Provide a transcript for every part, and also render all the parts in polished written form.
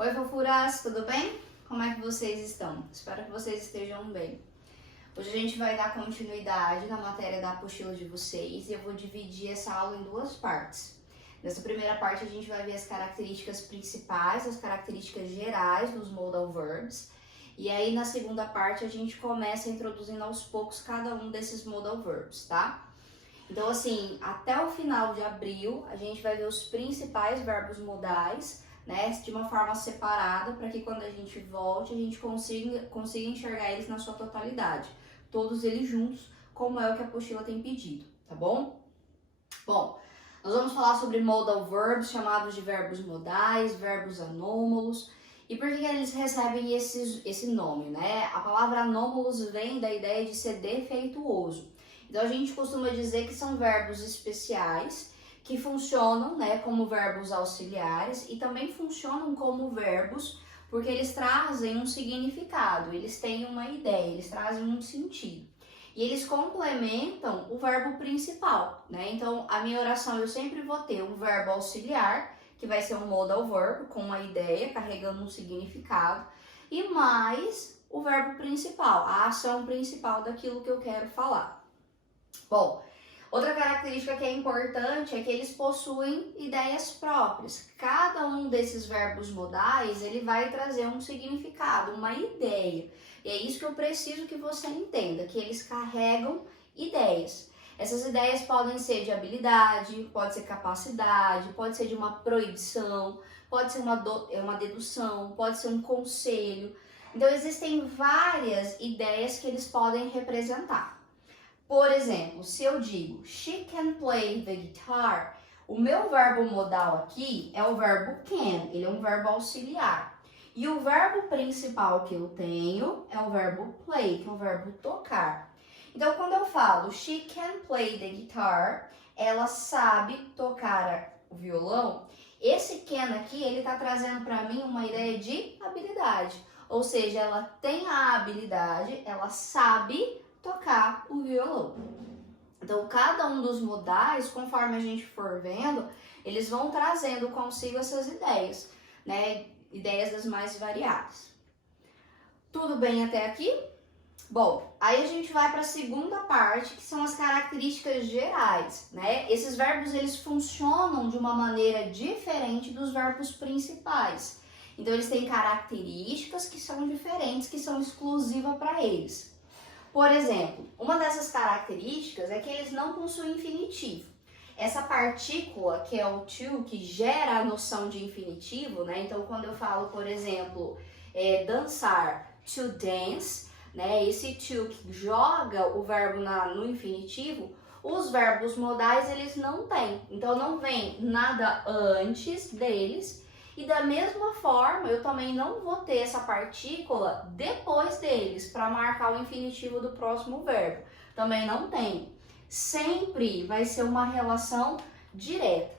Oi, fofuras, tudo bem? Como é que vocês estão? Espero que vocês estejam bem. Hoje a gente vai dar continuidade na matéria da apostila de vocês e eu vou dividir essa aula em duas partes. Nessa primeira parte a gente vai ver as características principais, as características gerais dos modal verbs. E aí na segunda parte a gente começa introduzindo aos poucos cada um desses modal verbs, tá? Então assim, até o final de abril a gente vai ver os principais verbos modais, né, de uma forma separada, para que quando a gente volte, a gente consiga enxergar eles na sua totalidade. Todos eles juntos, como é o que a apostila tem pedido, tá bom? Bom, nós vamos falar sobre modal verbs, chamados de verbos modais, verbos anômalos. E por que eles recebem esse nome, né? A palavra anômalos vem da ideia de ser defeituoso. Então a gente costuma dizer que são verbos especiais, que funcionam, né, como verbos auxiliares e também funcionam como verbos porque eles trazem um significado, eles têm uma ideia, eles trazem um sentido. E eles complementam o verbo principal, né? Então, a minha oração eu sempre vou ter um verbo auxiliar, que vai ser um modal verb, com uma ideia, carregando um significado, e mais o verbo principal, a ação principal daquilo que eu quero falar. Bom, outra característica que é importante é que eles possuem ideias próprias. Cada um desses verbos modais, ele vai trazer um significado, uma ideia. E é isso que eu preciso que você entenda, que eles carregam ideias. Essas ideias podem ser de habilidade, pode ser capacidade, pode ser de uma proibição, pode ser uma dedução, pode ser um conselho. Então, existem várias ideias que eles podem representar. Por exemplo, se eu digo, she can play the guitar, o meu verbo modal aqui é o verbo can, ele é um verbo auxiliar. E o verbo principal que eu tenho é o verbo play, que é o verbo tocar. Então, quando eu falo, she can play the guitar, ela sabe tocar o violão, esse can aqui, ele tá trazendo para mim uma ideia de habilidade. Ou seja, ela tem a habilidade, ela sabe tocar o violão. Então, cada um dos modais, conforme a gente for vendo, eles vão trazendo consigo essas ideias, né? Ideias das mais variadas. Tudo bem até aqui? Bom, aí a gente vai para a segunda parte, que são as características gerais, né? Esses verbos, eles funcionam de uma maneira diferente dos verbos principais. Então, eles têm características que são diferentes, que são exclusivas para eles. Por exemplo, uma dessas características é que eles não possuem infinitivo. Essa partícula, que é o to, que gera a noção de infinitivo, né? Então, quando eu falo, por exemplo, dançar, to dance, né? Esse to que joga o verbo no infinitivo, os verbos modais, eles não têm. Então, não vem nada antes deles. E da mesma forma, eu também não vou ter essa partícula depois deles, para marcar o infinitivo do próximo verbo. Também não tem. Sempre vai ser uma relação direta.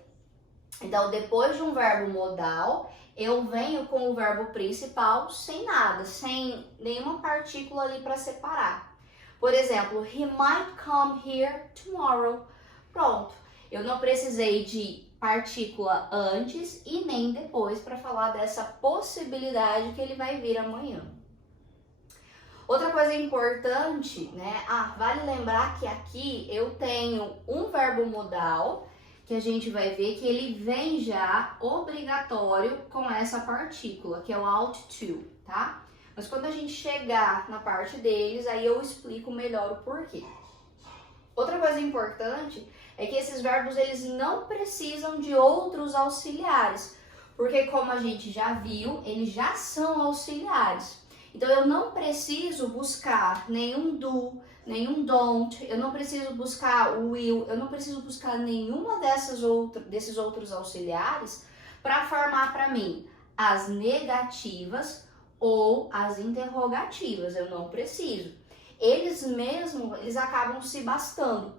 Então, depois de um verbo modal, eu venho com o verbo principal sem nada, sem nenhuma partícula ali para separar. Por exemplo, he might come here tomorrow. Pronto, eu não precisei de partícula antes e nem depois para falar dessa possibilidade que ele vai vir amanhã. Outra coisa importante, né? Vale lembrar que aqui eu tenho um verbo modal que a gente vai ver que ele vem já obrigatório com essa partícula, que é o ought to, tá? Mas quando a gente chegar na parte deles, aí eu explico melhor o porquê. Outra coisa importante é que esses verbos, eles não precisam de outros auxiliares, porque como a gente já viu, eles já são auxiliares. Então, eu não preciso buscar nenhum do, nenhum don't, eu não preciso buscar o will, eu não preciso buscar nenhuma desses outros auxiliares para formar para mim as negativas ou as interrogativas, eu não preciso. Eles mesmos, eles acabam se bastando.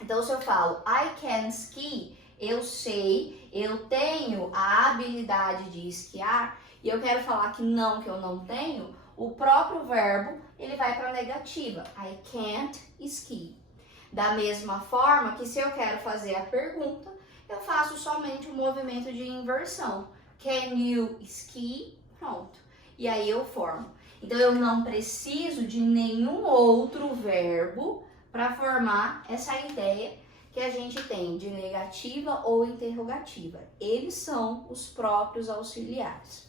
Então, se eu falo, I can ski, eu sei, eu tenho a habilidade de esquiar, e eu quero falar que eu não tenho, o próprio verbo, ele vai para a negativa. I can't ski. Da mesma forma que se eu quero fazer a pergunta, eu faço somente o movimento de inversão. Can you ski? Pronto. E aí eu formo. Então eu não preciso de nenhum outro verbo para formar essa ideia que a gente tem de negativa ou interrogativa. Eles são os próprios auxiliares.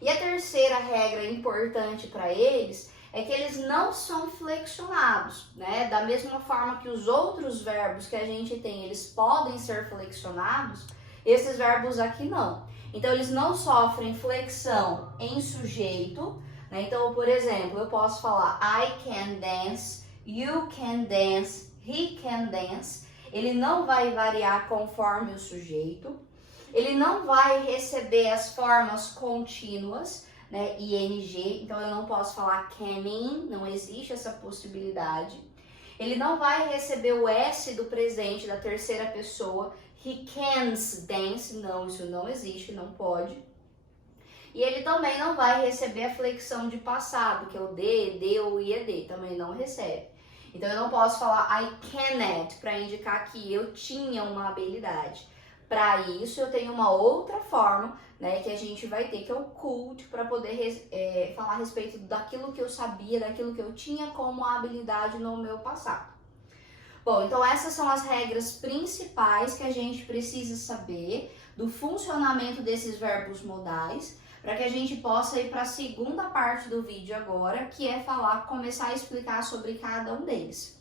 E a terceira regra importante para eles é que eles não são flexionados, né? Da mesma forma que os outros verbos que a gente tem, eles podem ser flexionados, esses verbos aqui não. Então, eles não sofrem flexão em sujeito, né? Então, por exemplo, eu posso falar I can dance, you can dance, he can dance. Ele não vai variar conforme o sujeito. Ele não vai receber as formas contínuas, né? ING. Então, eu não posso falar caning, não existe essa possibilidade. Ele não vai receber o S do presente da terceira pessoa. He cans dance, não, isso não existe, não pode. E ele também não vai receber a flexão de passado, que é o D ou IED, também não recebe. Então eu não posso falar I cannot para indicar que eu tinha uma habilidade. Para isso eu tenho uma outra forma, né, que a gente vai ter, que é o could, para poder falar a respeito daquilo que eu sabia, daquilo que eu tinha como habilidade no meu passado. Bom, então essas são as regras principais que a gente precisa saber do funcionamento desses verbos modais, para que a gente possa ir para a segunda parte do vídeo agora, que é começar a explicar sobre cada um deles.